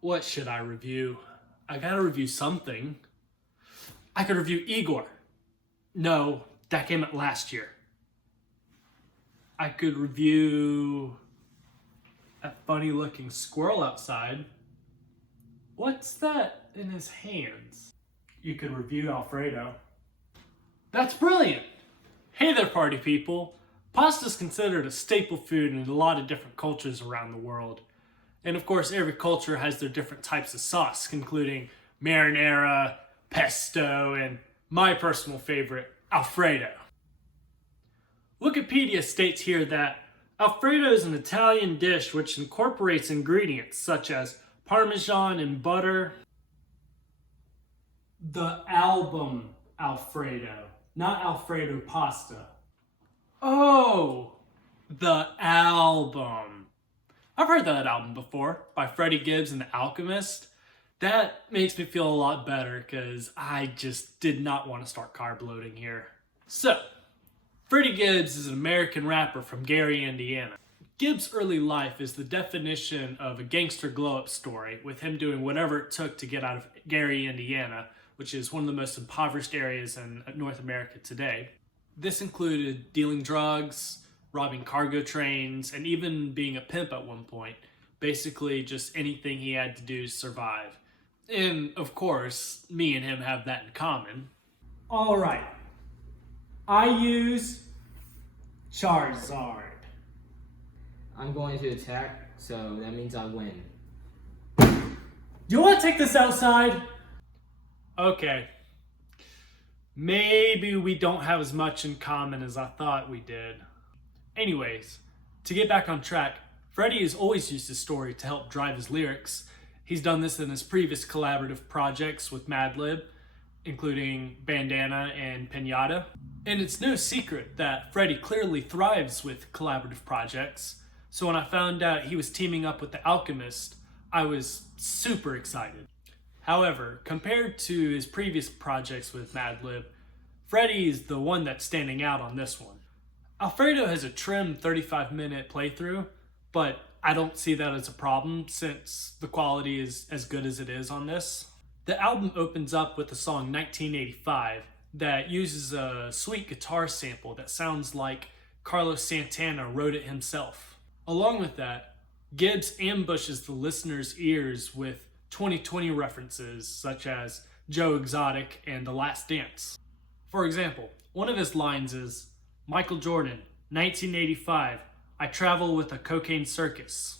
What should I review? I gotta review something. I could review Igor. No, that came out last year. I could review that funny looking squirrel outside. What's that in his hands? You could review Alfredo. That's brilliant! Hey there, party people. Pasta is considered a staple food in a lot of different cultures around the world. And of course, every culture has their different types of sauce, including marinara, pesto, and my personal favorite, Alfredo. Wikipedia states here that Alfredo is an Italian dish which incorporates ingredients such as Parmesan and butter. The album Alfredo, not Alfredo pasta. Oh, the album. I've heard that album before by Freddie Gibbs and the Alchemist. That makes me feel a lot better because I just did not want to start carb loading here. So, Freddie Gibbs is an American rapper from Gary, Indiana. Gibbs' early life is the definition of a gangster glow-up story, with him doing whatever it took to get out of Gary, Indiana, which is one of the most impoverished areas in North America today. This included dealing drugs, robbing cargo trains, and even being a pimp at one point. Basically, just anything he had to do to survive. And, of course, me and him have that in common. Alright. I use Charizard. I'm going to attack, so that means I win. You want to take this outside? Okay. Maybe we don't have as much in common as I thought we did. Anyways, to get back on track, Freddie has always used his story to help drive his lyrics. He's done this in his previous collaborative projects with Madlib, including Bandana and Pinata. And it's no secret that Freddie clearly thrives with collaborative projects. So when I found out he was teaming up with the Alchemist, I was super excited. However, compared to his previous projects with Madlib, Freddie is the one that's standing out on this one. Alfredo has a trim 35-minute playthrough, but I don't see that as a problem since the quality is as good as it is on this. The album opens up with the song 1985 that uses a sweet guitar sample that sounds like Carlos Santana wrote it himself. Along with that, Gibbs ambushes the listener's ears with 2020 references such as Joe Exotic and The Last Dance. For example, one of his lines is, Michael Jordan, 1985, I travel with a cocaine circus.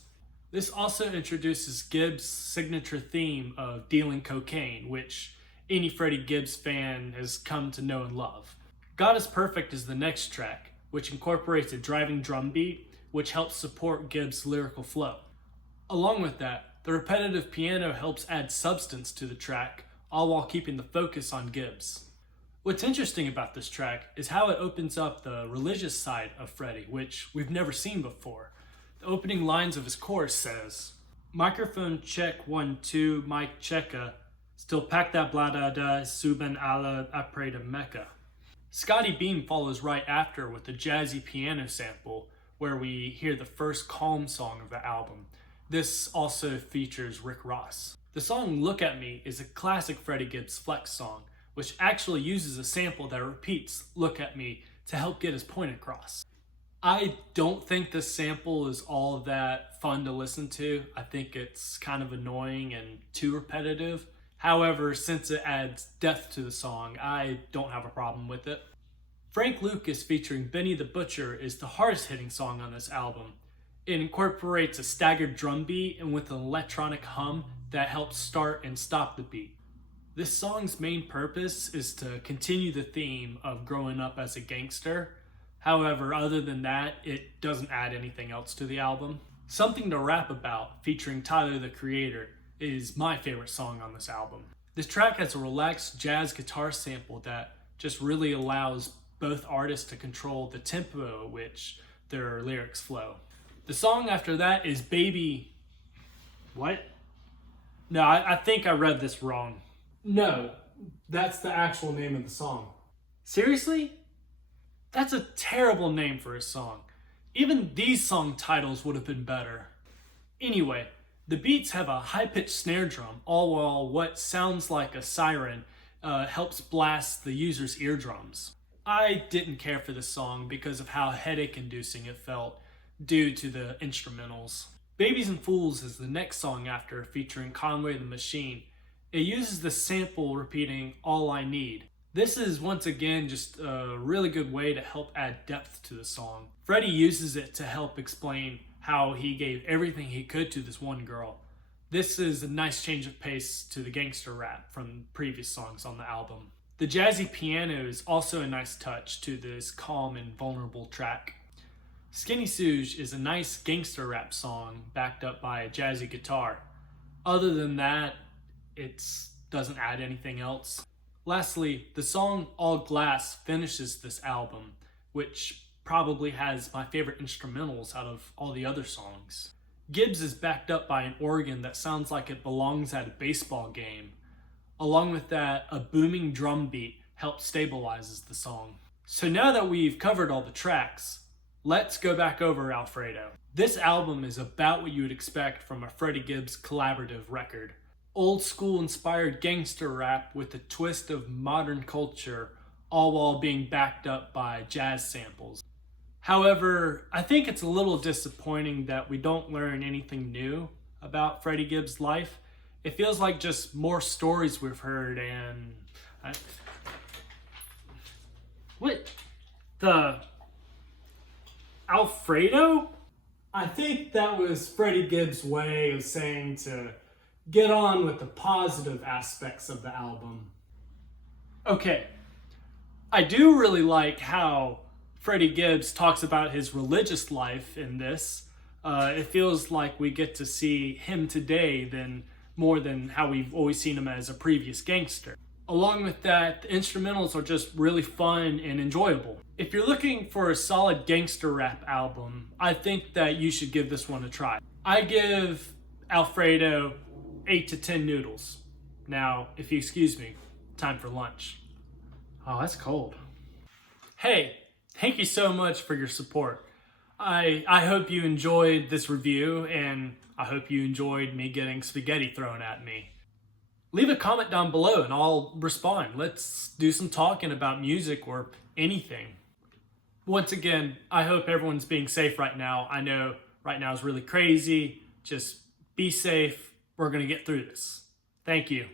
This also introduces Gibbs' signature theme of dealing cocaine, which any Freddie Gibbs fan has come to know and love. God is Perfect is the next track, which incorporates a driving drum beat, which helps support Gibbs' lyrical flow. Along with that, the repetitive piano helps add substance to the track, all while keeping the focus on Gibbs. What's interesting about this track is how it opens up the religious side of Freddie, which we've never seen before. The opening lines of his chorus says, Microphone check 1 2, mic checka, still pack that bladada, suben ala apre de Mecca. Scotty Beam follows right after with a jazzy piano sample, where we hear the first calm song of the album. This also features Rick Ross. The song Look At Me is a classic Freddie Gibbs flex song, which actually uses a sample that repeats Look At Me to help get his point across. I don't think this sample is all that fun to listen to. I think it's kind of annoying and too repetitive. However, since it adds depth to the song, I don't have a problem with it. Frank Lucas featuring Benny the Butcher is the hardest hitting song on this album. It incorporates a staggered drum beat and with an electronic hum that helps start and stop the beat. This song's main purpose is to continue the theme of growing up as a gangster. However, other than that, it doesn't add anything else to the album. Something to Rap About, featuring Tyler the Creator, is my favorite song on this album. This track has a relaxed jazz guitar sample that just really allows both artists to control the tempo at which their lyrics flow. The song after that is Baby... What? No, I think I read this wrong. No, that's the actual name of the song. Seriously? That's a terrible name for a song. Even these song titles would have been better. Anyway, The beats have a high-pitched snare drum, all while what sounds like a siren helps blast the user's eardrums. I didn't care for this song because of how headache-inducing it felt due to the instrumentals. Babies and Fools is the next song after, featuring Conway the Machine. It uses the sample repeating All I Need. This is once again just a really good way to help add depth to the song. Freddie uses it to help explain how he gave everything he could to this one girl. This is a nice change of pace to the gangster rap from previous songs on the album. The jazzy piano is also a nice touch to this calm and vulnerable track. Skinny Suge is a nice gangster rap song backed up by a jazzy guitar. Other than that, it doesn't add anything else. Lastly, the song All Glass finishes this album, which probably has my favorite instrumentals out of all the other songs. Gibbs is backed up by an organ that sounds like it belongs at a baseball game. Along with that, a booming drum beat helps stabilizes the song. So now that we've covered all the tracks, let's go back over Alfredo. This album is about what you would expect from a Freddie Gibbs collaborative record. Old school inspired gangster rap with a twist of modern culture, all while being backed up by jazz samples. However, I think it's a little disappointing that we don't learn anything new about Freddie Gibbs' life. It feels like just more stories we've heard and... What? The... Alfredo? I think that was Freddie Gibbs' way of saying to get on with the positive aspects of the album. Okay, I do really like how Freddie Gibbs talks about his religious life in this. It feels like we get to see him today more than how we've always seen him as a previous gangster. Along with that, the instrumentals are just really fun and enjoyable. If you're looking for a solid gangster rap album, I think that you should give this one a try. I give Alfredo 8 to 10 noodles. Now, if you excuse me, time for lunch. Oh, that's cold. Hey, thank you so much for your support. I hope you enjoyed this review, and I hope you enjoyed me getting spaghetti thrown at me. Leave a comment down below and I'll respond. Let's do some talking about music or anything. Once again, I hope everyone's being safe right now. I know right now is really crazy. Just be safe. We're going to get through this. Thank you.